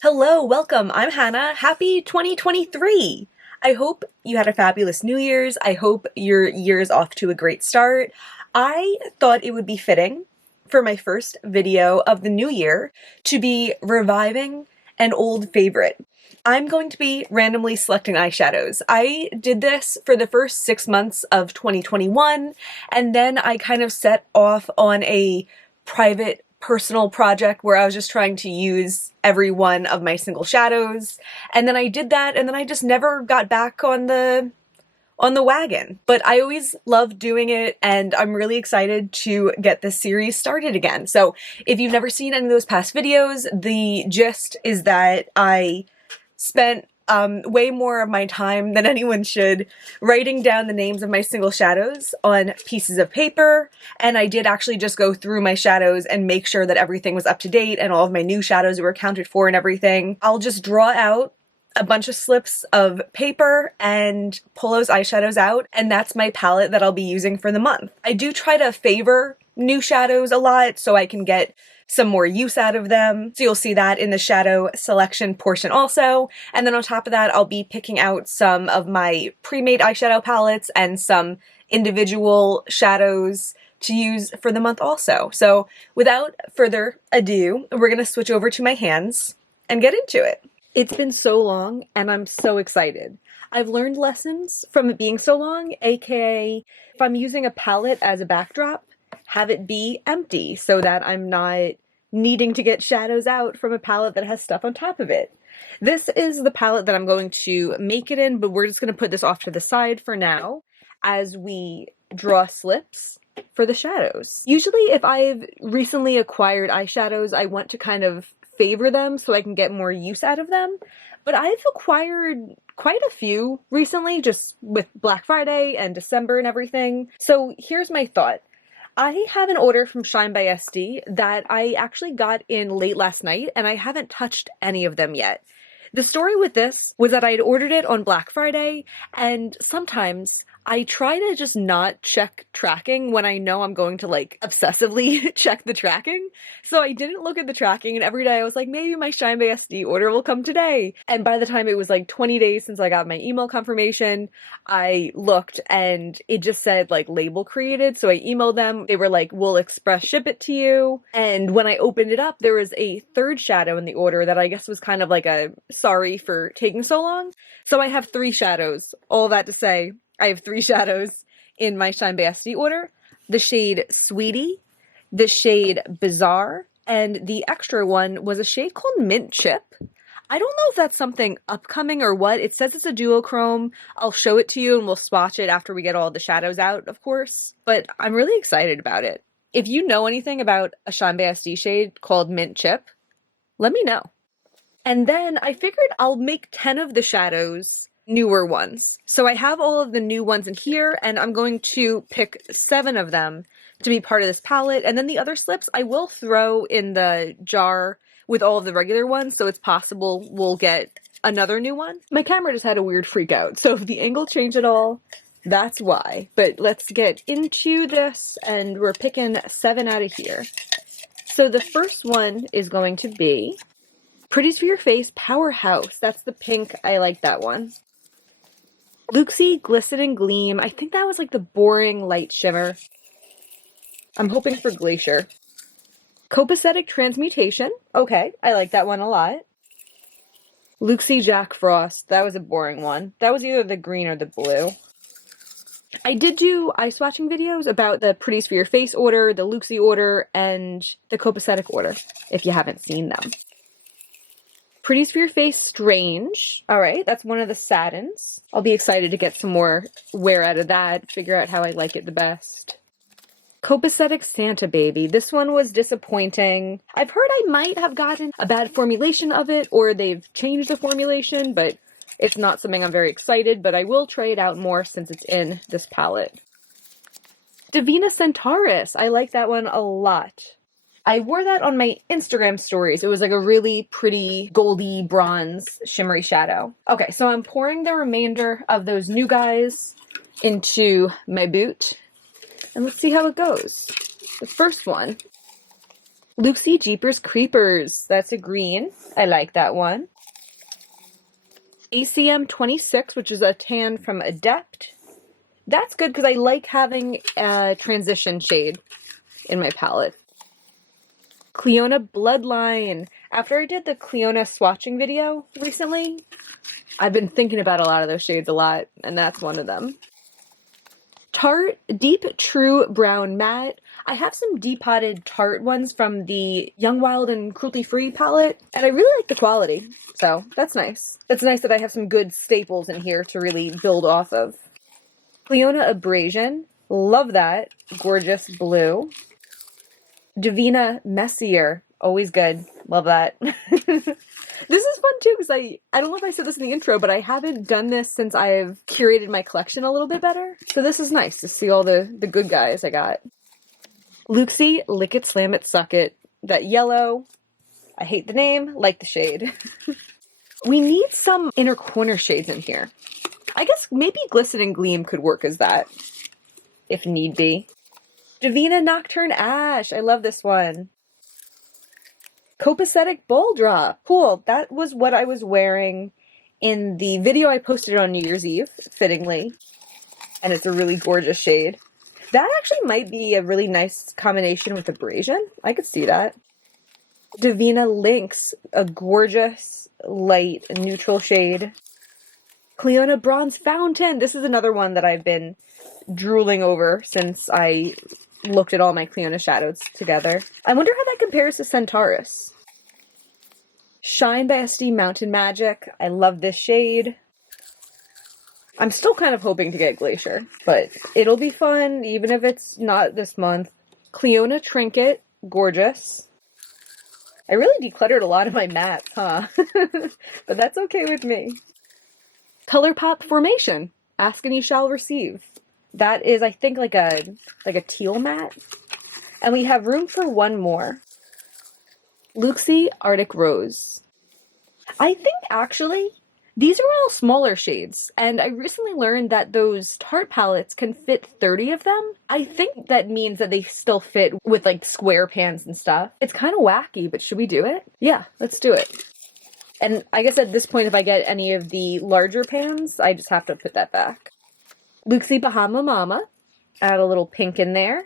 Hello, welcome. I'm Hannah. Happy 2023. I hope you had a fabulous New Year's. I hope your year is off to a great start. I thought it would be fitting for my first video of the new year to be reviving an old favorite. I'm going to be randomly selecting eyeshadows. I did this for the first 6 months of 2021, and then I kind of set off on a private personal project where I was just trying to use every one of my single shadows. And then I did that, and then I just never got back on the wagon. But I always loved doing it, and I'm really excited to get this series started again. So if you've never seen any of those past videos, the gist is that I spent way more of my time than anyone should writing down the names of my single shadows on pieces of paper, and I did actually just go through my shadows and make sure that everything was up to date and all of my new shadows were accounted for and everything. I'll just draw out a bunch of slips of paper and pull those eyeshadows out, and that's my palette that I'll be using for the month. I do try to favor new shadows a lot so I can get some more use out of them. So you'll see that in the shadow selection portion also. And then on top of that, I'll be picking out some of my pre-made eyeshadow palettes and some individual shadows to use for the month also. So without further ado, we're gonna switch over to my hands and get into it. It's been so long and I'm so excited. I've learned lessons from it being so long, aka if I'm using a palette as a backdrop, have it be empty so that I'm not needing to get shadows out from a palette that has stuff on top of it. This is the palette that I'm going to make it in, but we're just going to put this off to the side for now as we draw slips for the shadows. Usually if I've recently acquired eyeshadows, I want to kind of favor them so I can get more use out of them, but I've acquired quite a few recently just with Black Friday and December and everything. So here's my thought. I have an order from Shine by SD that I actually got in late last night, and I haven't touched any of them yet. The story with this was that I had ordered it on Black Friday, and sometimes I try to just not check tracking when I know I'm going to like obsessively check the tracking. So I didn't look at the tracking, and every day I was like, maybe my Shine by SD order will come today. And by the time it was like 20 days since I got my email confirmation, I looked and it just said like label created. So I emailed them. They were like, we'll express ship it to you. And when I opened it up, there was a third shadow in the order that I guess was kind of like a sorry for taking so long. So I have 3 shadows. All that to say, I have 3 shadows in my Shine by SD order. The shade Sweetie, the shade Bizarre, and the extra one was a shade called Mint Chip. I don't know if that's something upcoming or what. It says it's a duochrome. I'll show it to you and we'll swatch it after we get all the shadows out, of course. But I'm really excited about it. If you know anything about a Shine by SD shade called Mint Chip, let me know. And then I figured I'll make 10 of the shadows newer ones. So I have all of the new ones in here, and I'm going to pick 7 of them to be part of this palette, and then the other slips I will throw in the jar with all of the regular ones, so it's possible we'll get another new one. My camera just had a weird freak out, so if the angle changed at all, that's why. But let's get into this, and we're picking 7 out of here. So the first one is going to be Pretties for Your Face Powerhouse. That's the pink. I like that one. Looxi, Glisten, and Gleam. I think that was like the boring light shimmer. I'm hoping for Glacier. Copacetic Transmutation. Okay, I like that one a lot. Looxi Jack Frost. That was a boring one. That was either the green or the blue. I did do eye swatching videos about the Pretties for Your Face order, the Looxi order, and the Copacetic order, if you haven't seen them. Pretties for Your Face Strange. All right, that's one of the satins. I'll be excited to get some more wear out of that, figure out how I like it the best. Copacetic Santa Baby. This one was disappointing. I've heard I might have gotten a bad formulation of it, or they've changed the formulation, but it's not something I'm very excited, but I will try it out more since it's in this palette. Devinah Centaurus. I like that one a lot. I wore that on my Instagram stories. It was like a really pretty goldy bronze shimmery shadow. Okay, so I'm pouring the remainder of those new guys into my boot. And let's see how it goes. The first one Looxi Jeepers Creepers. That's a green. I like that one. ACM26, which is a tan from Adept. That's good because I like having a transition shade in my palette. Clionadh Bloodline. After I did the Clionadh swatching video recently, I've been thinking about a lot of those shades a lot, and that's one of them. Tarte Deep True Brown Matte. I have some depotted Tarte ones from the Young Wild and Cruelty Free palette, and I really like the quality, so that's nice. It's nice that I have some good staples in here to really build off of. Clionadh Abrasion. Love that. Gorgeous blue. Devinah Messier. Always good. Love that. This is fun too because I don't know if I said this in the intro, but I haven't done this since I've curated my collection a little bit better. So this is nice to see all the good guys I got. Looxi Lick It, Slam It, Suck It. That yellow. I hate the name, like the shade. We need some inner corner shades in here. I guess maybe Glisten and Gleam could work as that, if need be. Devinah Nocturne Ash. I love this one. Copacetic Ball Drop. Cool. That was what I was wearing in the video I posted on New Year's Eve, fittingly. And it's a really gorgeous shade. That actually might be a really nice combination with Abrasion. I could see that. Devinah Lynx. A gorgeous, light, neutral shade. Clionadh Bronze Fountain. This is another one that I've been drooling over since I looked at all my Clionadh shadows together. I wonder how that compares to Centaurus. Shine by SD Mountain Magic. I love this shade. I'm still kind of hoping to get Glacier, but it'll be fun even if it's not this month. Clionadh Trinket. Gorgeous. I really decluttered a lot of my mattes, huh? But that's okay with me. ColourPop Formation. Ask and you shall receive. That is, I think, like a teal matte. And we have room for one more. Looxi Arctic Rose. I think, actually, these are all smaller shades. And I recently learned that those Tarte palettes can fit 30 of them. I think that means that they still fit with, like, square pans and stuff. It's kind of wacky, but should we do it? Yeah, let's do it. And I guess at this point, if I get any of the larger pans, I just have to put that back. Looxi Bahama Mama. Add a little pink in there.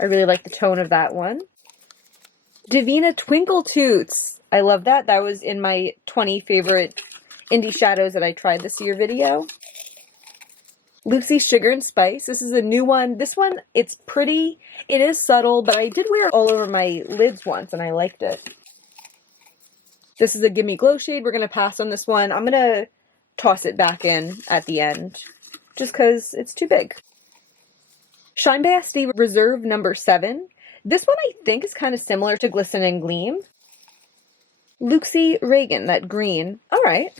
I really like the tone of that one. Devinah Twinkle Toots. I love that. That was in my 20 favorite indie shadows that I tried this year video. Looxi Sugar and Spice. This is a new one. This one, it's pretty. It is subtle, but I did wear it all over my lids once, and I liked it. This is a Gimme Glow shade. We're going to pass on this one. I'm going to toss it back in at the end, just because it's too big. Shine by SD Reserve number 7. This one I think is kind of similar to Glisten and Gleam. Looxi Reagan, that green. All right.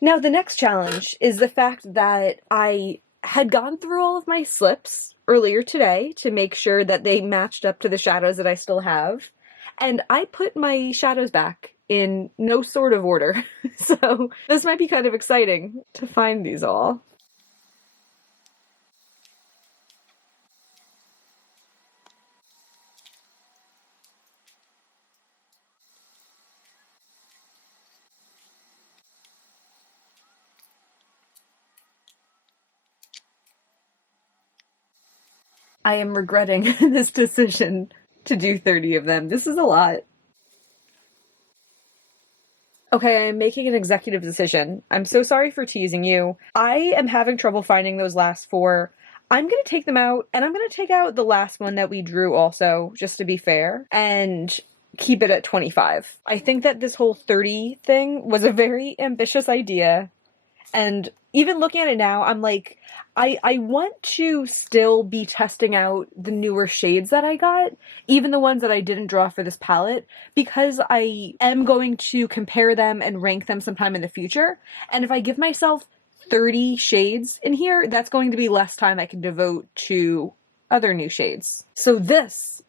Now the next challenge is the fact that I had gone through all of my slips earlier today to make sure that they matched up to the shadows that I still have. And I put my shadows back in no sort of order. So this might be kind of exciting to find these all. I am regretting this decision to do 30 of them. This is a lot. Okay, I'm making an executive decision. I'm so sorry for teasing you. I am having trouble finding those last 4. I'm going to take them out, and I'm going to take out the last one that we drew also, just to be fair, and keep it at 25. I think that this whole 30 thing was a very ambitious idea, and even looking at it now, I'm like, I want to still be testing out the newer shades that I got, even the ones that I didn't draw for this palette, because I am going to compare them and rank them sometime in the future. And if I give myself 30 shades in here, that's going to be less time I can devote to other new shades. So this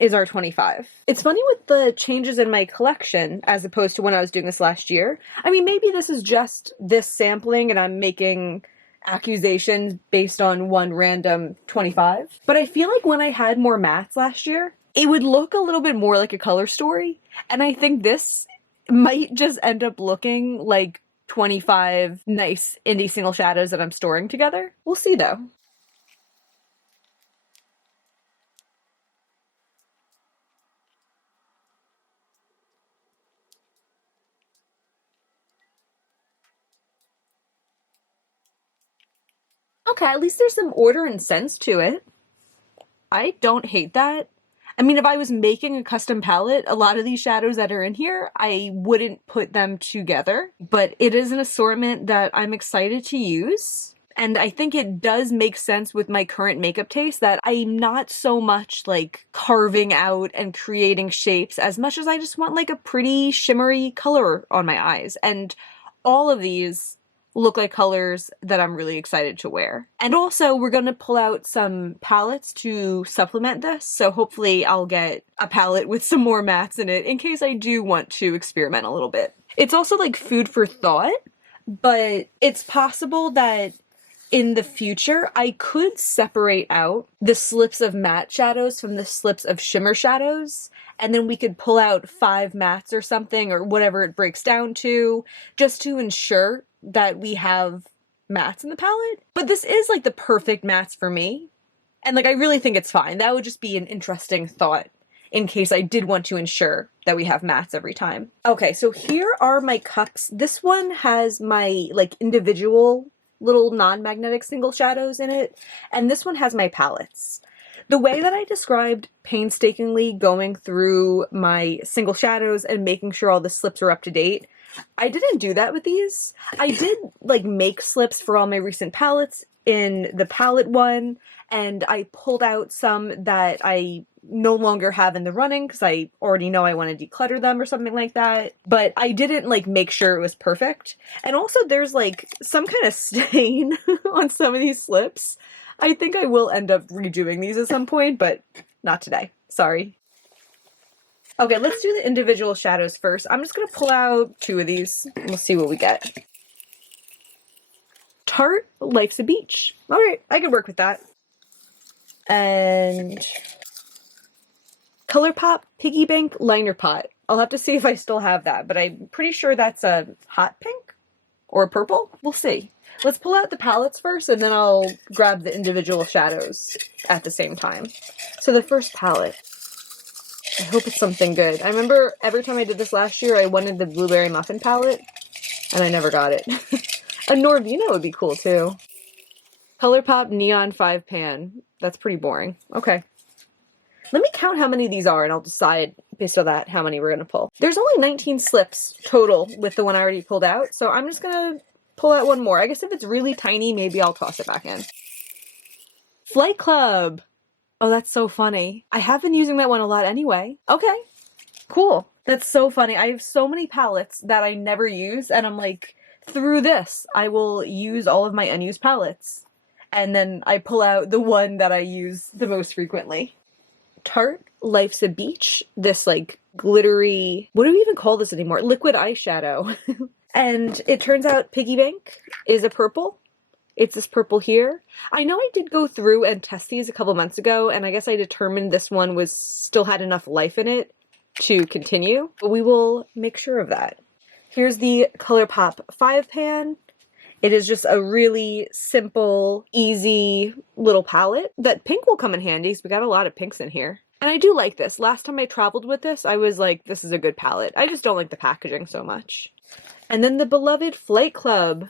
is our 25. It's funny with the changes in my collection as opposed to when I was doing this last year. I mean, maybe this is just this sampling and I'm making accusations based on one random 25. But I feel like when I had more mattes last year, it would look a little bit more like a color story, and I think this might just end up looking like 25 nice indie single shadows that I'm storing together. We'll see though. Okay, at least there's some order and sense to it. I don't hate that. I mean, if I was making a custom palette, a lot of these shadows that are in here, I wouldn't put them together, but it is an assortment that I'm excited to use. And I think it does make sense with my current makeup taste that I'm not so much like carving out and creating shapes as much as I just want like a pretty shimmery color on my eyes. And all of these look like colors that I'm really excited to wear. And also, we're going to pull out some palettes to supplement this, so hopefully I'll get a palette with some more mattes in it in case I do want to experiment a little bit. It's also like food for thought, but it's possible that in the future, I could separate out the slips of matte shadows from the slips of shimmer shadows, and then we could pull out 5 mattes or something, or whatever it breaks down to, just to ensure that we have mattes in the palette. But this is like the perfect mattes for me, and like I really think it's fine. That would just be an interesting thought in case I did want to ensure that we have mattes every time. Okay, so here are my cups. This one has my like individual little non-magnetic single shadows in it, and this one has my palettes. The way that I described painstakingly going through my single shadows and making sure all the slips are up to date, I didn't do that with these. I did like make slips for all my recent palettes in the palette one, and I pulled out some that I no longer have in the running because I already know I want to declutter them or something like that. But I didn't like make sure it was perfect. And also there's like some kind of stain on some of these slips. I think I will end up redoing these at some point, but not today. Sorry. Okay, let's do the individual shadows first. I'm just going to pull out 2 of these. We'll see what we get. Tarte Life's a Beach. All right, I can work with that. And ColourPop Piggy Bank Liner Pot. I'll have to see if I still have that, but I'm pretty sure that's a hot pink or a purple. We'll see. Let's pull out the palettes first, and then I'll grab the individual shadows at the same time. So the first palette. I hope it's something good. I remember every time I did this last year, I wanted the Blueberry Muffin palette, and I never got it. A Norvina would be cool, too. ColourPop Neon 5 Pan. That's pretty boring. Okay. Let me count how many of these are, and I'll decide, based on that, how many we're going to pull. There's only 19 slips total with the one I already pulled out, so I'm just going to pull out one more. I guess if it's really tiny, maybe I'll toss it back in. Flight Club! Oh, that's so funny. I have been using that one a lot anyway. Okay, cool. That's so funny. I have so many palettes that I never use, and I'm like, through this, I will use all of my unused palettes. And then I pull out the one that I use the most frequently. Tarte Life's a Beach. This like glittery, what do we even call this anymore? Liquid eyeshadow. And it turns out Piggy Bank is a purple. It's this purple here. I know I did go through and test these a couple months ago, and I guess I determined this one was still had enough life in it to continue. But we will make sure of that. Here's the ColourPop 5 Pan. It is just a really simple, easy little palette. That pink will come in handy because we got a lot of pinks in here. And I do like this. Last time I traveled with this, I was like, this is a good palette. I just don't like the packaging so much. And then the beloved Flight Club.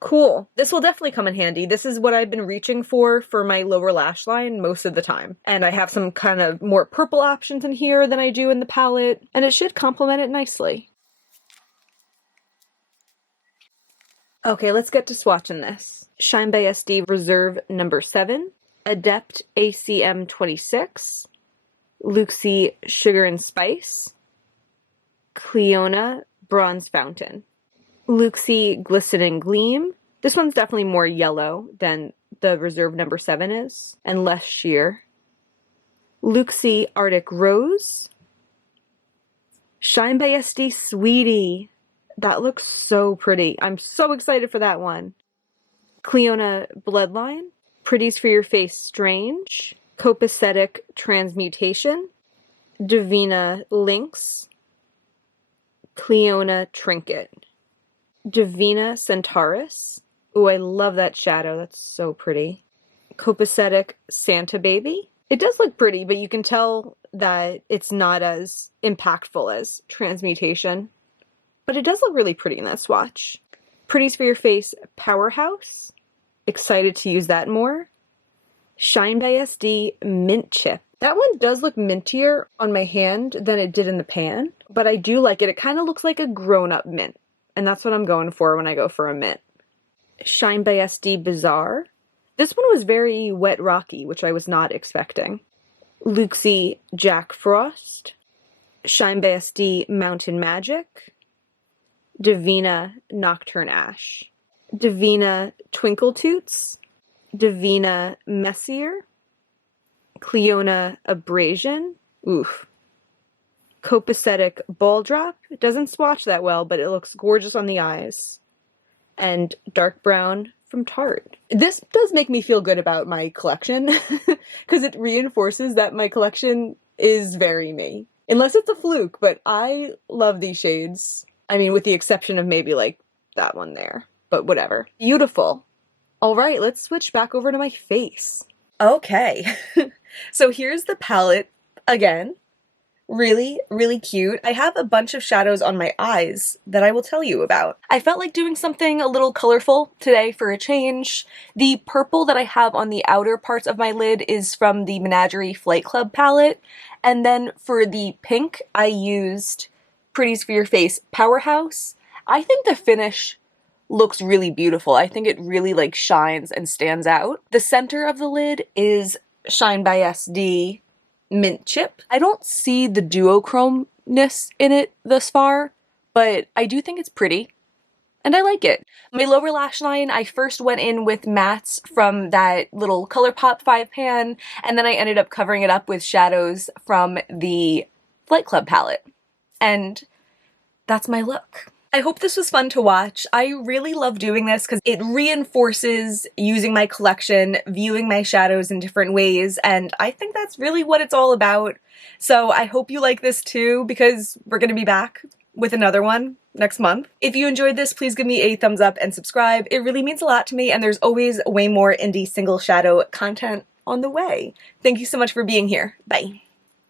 Cool. This will definitely come in handy. This is what I've been reaching for my lower lash line most of the time. And I have some kind of more purple options in here than I do in the palette. And it should complement it nicely. Okay, let's get to swatching this. Shine by SD Reserve number 7, Adept ACM26, Looxi Sugar and Spice, Clionadh Bronze Fountain, Looxi Glisten and Gleam. This one's definitely more yellow than the Reserve number 7 is, and less sheer. Looxi Arctic Rose, Shine by SD Sweetie. That looks so pretty. I'm so excited for that one. Clionadh Bloodline, Pretties for Your Face Strange, Copacetic Transmutation, Devinah Lynx, Clionadh Trinket, Devinah Centaurus. Ooh, I love that shadow. That's so pretty. Copacetic Santa Baby. It does look pretty, but you can tell that it's not as impactful as Transmutation. But it does look really pretty in that swatch. Pretties for your face, Powerhouse. Excited to use that more. Shine by SD Mint Chip. That one does look mintier on my hand than it did in the pan, but I do like it. It kind of looks like a grown-up mint, and that's what I'm going for when I go for a mint. Shine by SD Bizarre. This one was very wet rocky, which I was not expecting. Looxi Jack Frost. Shine by SD Mountain Magic. Devinah Nocturne Ash. Devinah Twinkle Toots. Devinah Messier. Clionadh Abrasion. Oof. Copacetic Ball Drop. It doesn't swatch that well, but it looks gorgeous on the eyes. And Dark Brown from Tarte. This does make me feel good about my collection, because it reinforces that my collection is very me. Unless it's a fluke, but I love these shades. I mean, with the exception of maybe like that one there, but whatever. Beautiful. All right, let's switch back over to my face. Okay, so here's the palette again. Really, really cute. I have a bunch of shadows on my eyes that I will tell you about. I felt like doing something a little colorful today for a change. The purple that I have on the outer parts of my lid is from the Menagerie Flight Club palette. And then for the pink, I used Pretties for Your Face Powerhouse. I think the finish looks really beautiful. I think it really like shines and stands out. The center of the lid is Shine by SD Mint Chip. I don't see the duochrome-ness in it thus far, but I do think it's pretty, and I like it. My lower lash line, I first went in with mattes from that little ColourPop 5-pan, and then I ended up covering it up with shadows from the Flight Club palette. And that's my look. I hope this was fun to watch. I really love doing this because it reinforces using my collection, viewing my shadows in different ways, and I think that's really what it's all about. So I hope you like this too, because we're going to be back with another one next month. If you enjoyed this, please give me a thumbs up and subscribe. It really means a lot to me, and there's always way more indie single shadow content on the way. Thank you so much for being here. Bye.